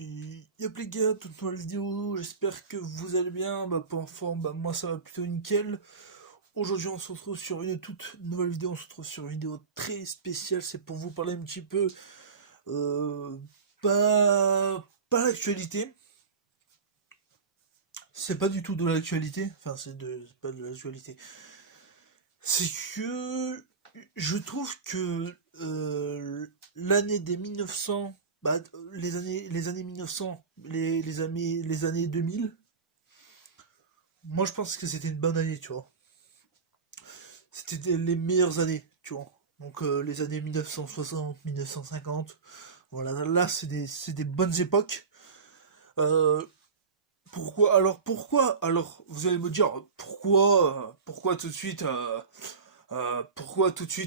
Yop les gars, toute nouvelle vidéo, j'espère que vous allez bien, pour info, moi ça va plutôt nickel. Aujourd'hui on se retrouve sur une toute nouvelle vidéo, on se retrouve sur une vidéo très spéciale, c'est pour vous parler un petit peu, euh, pas l'actualité, c'est pas du tout de l'actualité, enfin c'est pas de l'actualité, c'est que je trouve que l'année des 1900, les années 1900, les années 2000, moi je pense que c'était une bonne année, tu vois. C'était les meilleures années, tu vois. Donc les années 1960, 1950, voilà, là c'est des bonnes époques. Euh, pourquoi, vous allez me dire, pourquoi tout de suite,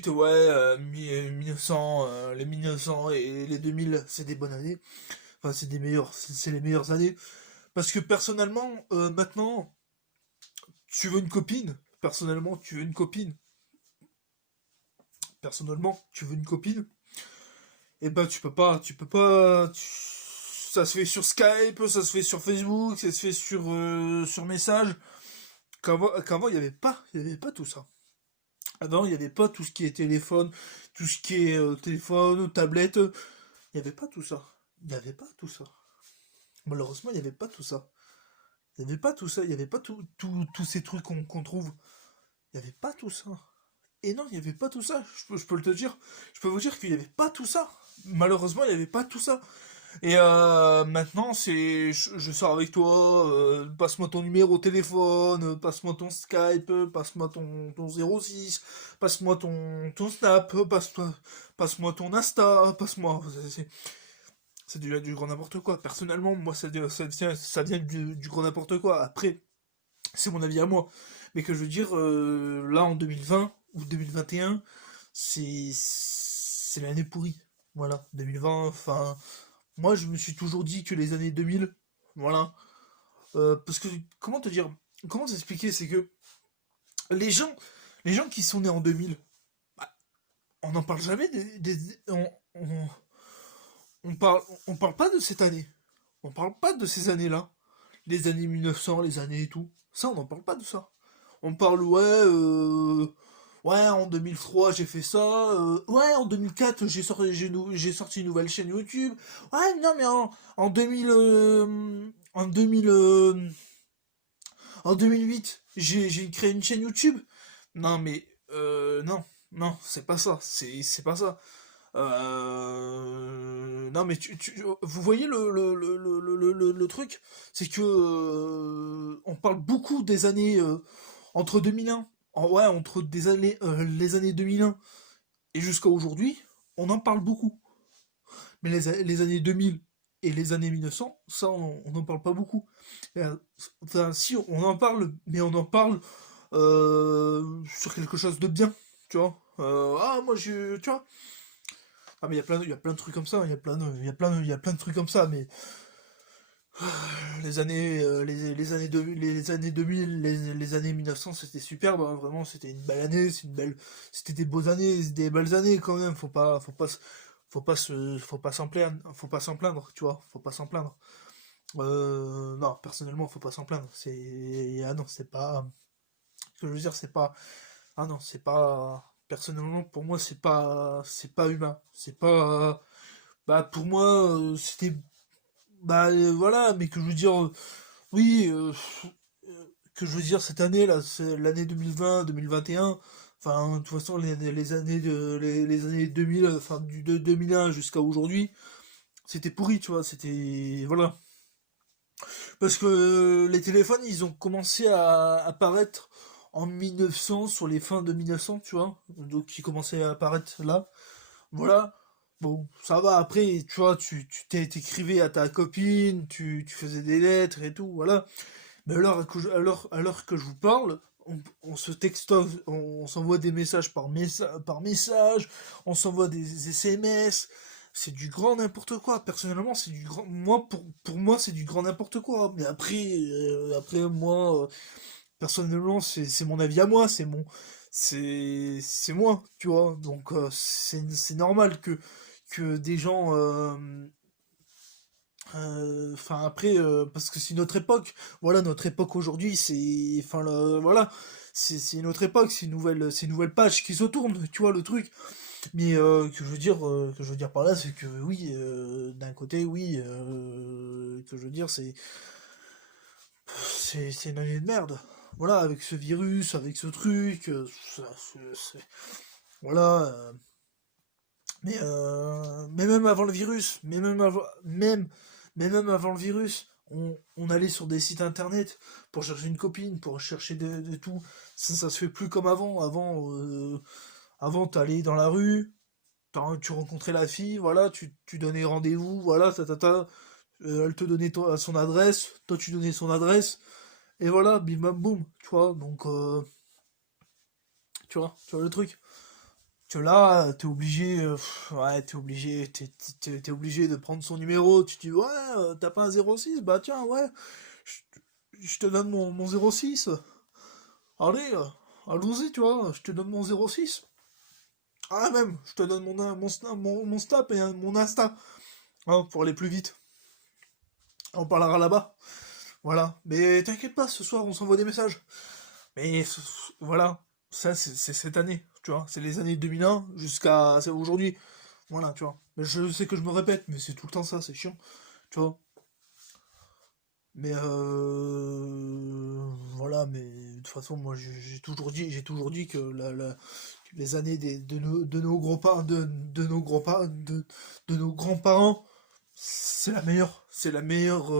ouais, 1900, les 1900 et les 2000, c'est des bonnes années. Enfin, c'est les meilleures années. Parce que personnellement, maintenant, tu veux une copine. Personnellement, tu veux une copine. Personnellement, tu veux une copine. Et ben, ça se fait sur Skype, ça se fait sur Facebook, ça se fait sur message. Qu'avant, il y avait pas tout ça. Avant, il n'y avait pas tout ce qui est téléphone, tout ce qui est téléphone, tablette. Il n'y avait pas tout ça. Il n'y avait pas tout ça. Malheureusement, il n'y avait pas tout ça. Il n'y avait pas tout ça. Il n'y avait pas tous ces trucs qu'on trouve. Il n'y avait pas tout ça. Et non, il n'y avait pas tout ça. Je peux te dire. Je peux vous dire qu'il n'y avait pas tout ça. Malheureusement, il n'y avait pas tout ça. Et maintenant, je sors avec toi, passe-moi ton numéro de téléphone, passe-moi ton Skype, passe-moi ton 06, passe-moi ton Snap, passe-moi ton Insta, passe-moi. C'est du grand n'importe quoi. Personnellement, moi, ça vient du grand n'importe quoi. Après, c'est mon avis à moi. Mais que je veux dire, là, en 2020 ou 2021, c'est l'année pourrie. Voilà, 2020, enfin, moi, je me suis toujours dit que les années 2000, voilà. Parce que, comment t'expliquer, c'est que les gens, les gens qui sont nés en 2000, bah, on n'en parle jamais on parle pas de cette année. On parle pas de ces années-là. Les années 1900, les années et tout. Ça, on n'en parle pas de ça. On parle, ouais, ouais, en 2003 j'ai fait ça, ouais, en 2004 j'ai sorti une nouvelle chaîne YouTube, ouais, non, mais en 2000, en 2008 j'ai créé une chaîne YouTube. Non, mais, non, non, c'est pas ça, c'est pas ça. Non, mais vous voyez le truc, c'est que on parle beaucoup des années entre 2001, ouais, entre les années 2001 et jusqu'à aujourd'hui, on en parle beaucoup. Mais les années 2000 et les années 1900, ça, on n'en parle pas beaucoup. Enfin, si, on en parle, mais on en parle sur quelque chose de bien, tu vois. Moi, tu vois. Ah, mais il y a plein de trucs comme ça, il y a plein de trucs comme ça, mais les années 2000, les années 2000, les années 1900, c'était superbe, hein, vraiment, c'était une belle année, c'était des beaux années, des belles années quand même, faut pas s'en plaindre, tu vois, faut pas s'en plaindre. Non, personnellement, faut pas s'en plaindre, ah non, ce que je veux dire, ah non, personnellement, pour moi, c'est pas humain, pour moi, c'était, voilà, mais que je veux dire, oui, que je veux dire, cette année là, c'est l'année 2020, 2021. Enfin, de toute façon, les années 2000, enfin de 2001 jusqu'à aujourd'hui, c'était pourri, tu vois. C'était, voilà. Parce que les téléphones, ils ont commencé à apparaître en 1900, sur les fins de 1900, tu vois. Donc, ils commençaient à apparaître là. Voilà. Bon, ça va. Après, tu vois, t'écrivais à ta copine, tu faisais des lettres et tout, voilà. Mais alors que je vous parle, on se texto, on s'envoie des messages par message, on s'envoie des SMS. C'est du grand n'importe quoi. Personnellement, c'est du grand. Moi, pour moi, c'est du grand n'importe quoi. Mais après moi, personnellement, c'est mon avis à moi. C'est moi, tu vois. Donc, c'est normal que des gens Enfin après, parce que c'est notre époque. Voilà, notre époque aujourd'hui, c'est, enfin voilà, c'est notre époque, c'est une nouvelle page qui se tourne, tu vois le truc. Mais que je veux dire par là, c'est que oui, d'un côté, oui, que je veux dire, c'est une année de merde. Voilà, avec ce virus, avec ce truc, voilà. Mais même avant le virus, mais même avant le virus, on allait sur des sites internet pour chercher une copine, pour chercher de tout. Ça se fait plus comme avant. Avant t'allais dans la rue, tu rencontrais la fille, voilà, tu donnais rendez-vous, voilà, elle te donnait son adresse, toi tu donnais son adresse, et voilà, bim bam boum, tu vois, donc, tu vois le truc. Que là, t'es obligé, ouais, t'es obligé de prendre son numéro. Tu dis, ouais, t'as pas un 06? Bah tiens, ouais, je te donne mon 06. Allez, allons-y, tu vois, je te donne mon 06. Ah, même, je te donne mon Snap et mon Insta, hein, pour aller plus vite. On parlera là-bas. Voilà. Mais t'inquiète pas, ce soir, on s'envoie des messages. Mais voilà, ça, c'est cette année, tu vois. C'est les années 2001 jusqu'à aujourd'hui. Voilà, tu vois. Mais je sais que je me répète, mais c'est tout le temps ça, c'est chiant, tu vois. Mais voilà, mais de toute façon, moi j'ai toujours dit que que les années de nos grands-parents, de nos grands-parents, c'est la meilleure, c'est la meilleure.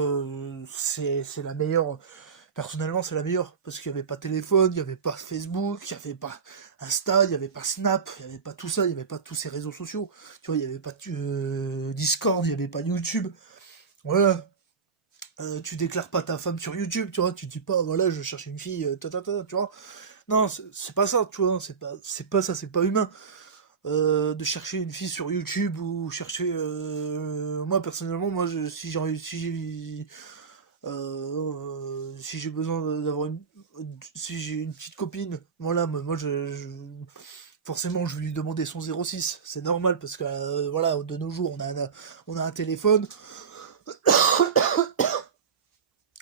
Personnellement, c'est la meilleure parce qu'il n'y avait pas téléphone, il n'y avait pas Facebook, il n'y avait pas Insta, il n'y avait pas Snap, il n'y avait pas tout ça, il n'y avait pas tous ces réseaux sociaux. Tu vois, il n'y avait pas Discord, il n'y avait pas YouTube. Voilà, tu déclares pas ta femme sur YouTube, tu vois, tu dis pas, voilà, je cherche une fille, tu vois. Non, c'est pas ça, tu vois, c'est pas ça, c'est pas humain. De chercher une fille sur YouTube ou chercher. Moi, personnellement, si j'ai besoin d'avoir si j'ai une petite copine, voilà, moi, forcément, je vais lui demander son 06. C'est normal parce que, voilà, de nos jours, on a un téléphone,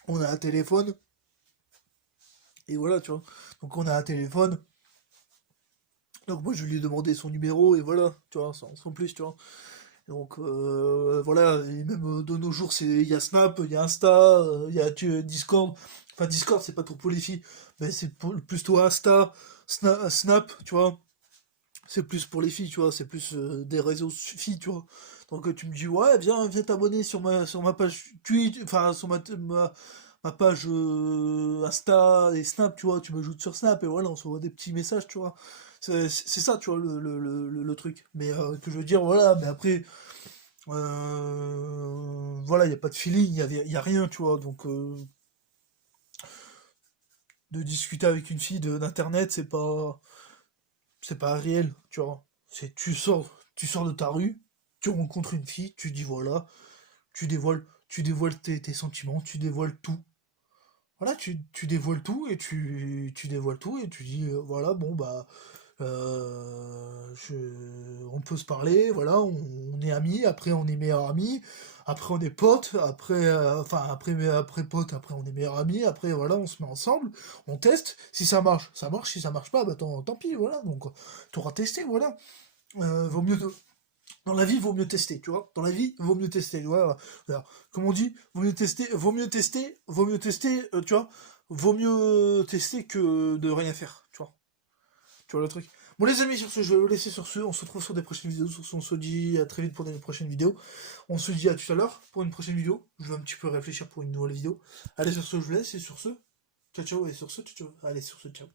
on a un téléphone, et voilà, tu vois. Donc, on a un téléphone, donc moi, je vais lui demander son numéro, et voilà, tu vois, sans plus, tu vois. Donc voilà, et même de nos jours, il y a Snap, il y a Insta, il y a Discord. Enfin, Discord, c'est pas trop pour les filles, mais plutôt Insta, Snap, tu vois. C'est plus pour les filles, tu vois, c'est plus des réseaux filles, tu vois. Donc tu me dis, ouais, viens t'abonner sur ma page Twitch, enfin, sur ma page Insta et Snap, tu vois, tu m'ajoutes sur Snap, et voilà, on s'envoie des petits messages, tu vois. C'est ça, tu vois, le truc. Mais que je veux dire, voilà, mais après, voilà, il n'y a pas de feeling, y a rien, tu vois. Donc, de discuter avec une fille d'internet, c'est pas réel, tu vois. C'est tu sors de ta rue, tu rencontres une fille, tu dis voilà, tu dévoiles tes sentiments, tu dévoiles tout. Voilà, tu dévoiles tout et tu dévoiles tout et tu dis voilà, bon bah on peut se parler, voilà, on est amis, après on est meilleurs amis, après on est potes, après, après potes, après on est meilleurs amis, après voilà, on se met ensemble, on teste, si ça marche, ça marche, si ça marche pas, bah tant pis, voilà, donc t'auras testé, voilà. Vaut mieux, dans la vie, vaut mieux tester, tu vois, dans la vie, vaut mieux tester, voilà, voilà. Comme on dit, vaut mieux tester, tu vois, vaut mieux tester que de rien faire, tu vois le truc. Bon les amis, sur ce, je vais vous laisser sur ce. On se retrouve sur des prochaines vidéos. Sur ce, on se dit à très vite pour des prochaines vidéos. On se dit à tout à l'heure pour une prochaine vidéo. Je vais un petit peu réfléchir pour une nouvelle vidéo. Allez, sur ce, je vous laisse. Et sur ce, ciao ciao. Et sur ce, ciao ciao. Allez, sur ce, ciao.